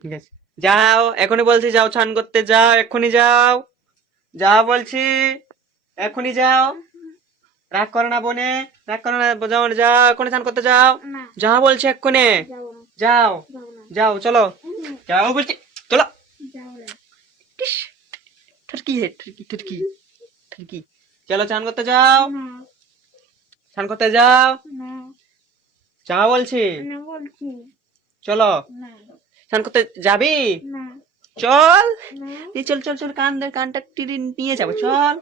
ঠিক আছে। যাও এখনই বলছি যাও চান করতে যাও এক্ষুনি যাও। যা বলছি এখনই যাও। রাগ করো না বোনে রাগ করো না যাও যাও এখনই চান করতে যাও। যা বলছি এক্ষুনি। যাও যাও চলো। যাও বলছি চলো। ঠরকি হে ঠিক ঠরকি ঠরকি। চলো চান করতে যাও। স্নান করতে যাও। যা বলছি। চলো। স্নান করতে যাবি? চল। চল চল চল কান কানটা টিড়ি নিয়ে যাব চল।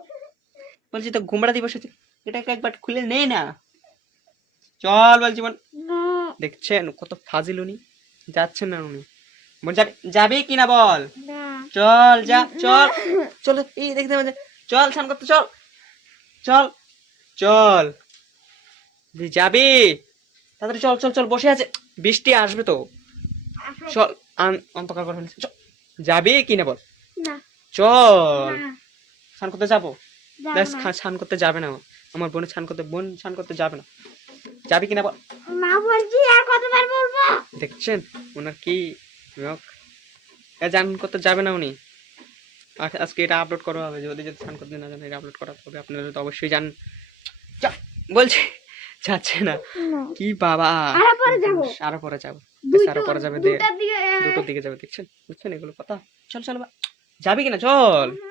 বলছি তো ঘুমড়া দিবস হচ্ছে এটাকে একবার খুলে নে না। চল বলছি বোন। দেখছেন কত ফাজিল উনি যাচ্ছেন না উনি। বোন যাবি যাবি কিনা বল? চল যা চল। চল এই দেখতে পাচ্ছি চল স্নান করতে চল। চল চল। যাবি? তাড়াতাড়ি চল চল চল বসে আছে। বৃষ্টি আসবে তো। চল অন্ধকার করে ফেলছে। যাবি কি না বল? চল। স্নান করতে যাব? স্নান করতে যাবে না আমার বোন স্নান করতে বোন স্নান করতে যাবে না। যাবি কিনা বল? না বলছি আর কতবার বলব? দেখছেন? ওনার কি জান করতে যাবে না উনি। আজ- আজকে এটা আপলোড করা হবে। যদি যদি স্নান করতে না জানেন এটা আপলোড করা হবে। আপনারা তো অবশ্যই জান। বলছি। যাচ্ছে না। কি বাবা। আরও পরে যাব। আরও পরে যাব। আরও পরে যাবে দুটার দিকে যাবে দেখছেন? বুঝছেন এগুলো কথা? চল চল বা- যাবি কিনা? চল।